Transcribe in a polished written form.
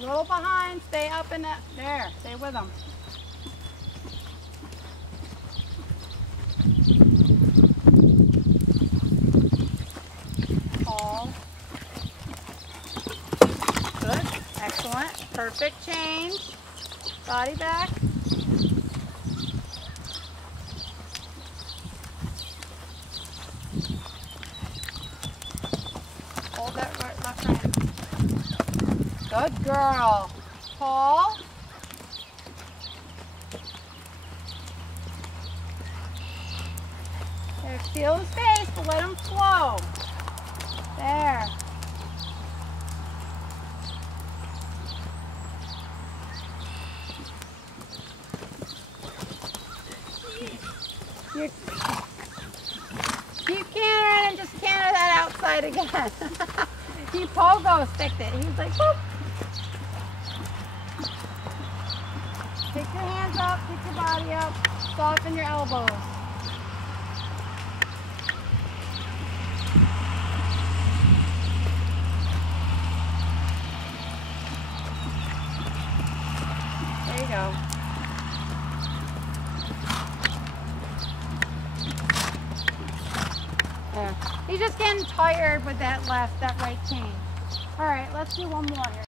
little behind. Stay up in that. There. Stay with them. Hold. Good. Excellent. Perfect change. Body back. Hold that right, left hand. Good girl. Pull. There, feel the space, but let them flow. There. Keep cantering and just canter that outside again. He pogo sticked it. He's like, whoop. Pick your hands up, pick your body up, soften your elbows. There you go. Yeah. He's just getting tired with that right change. All right, let's do one more here.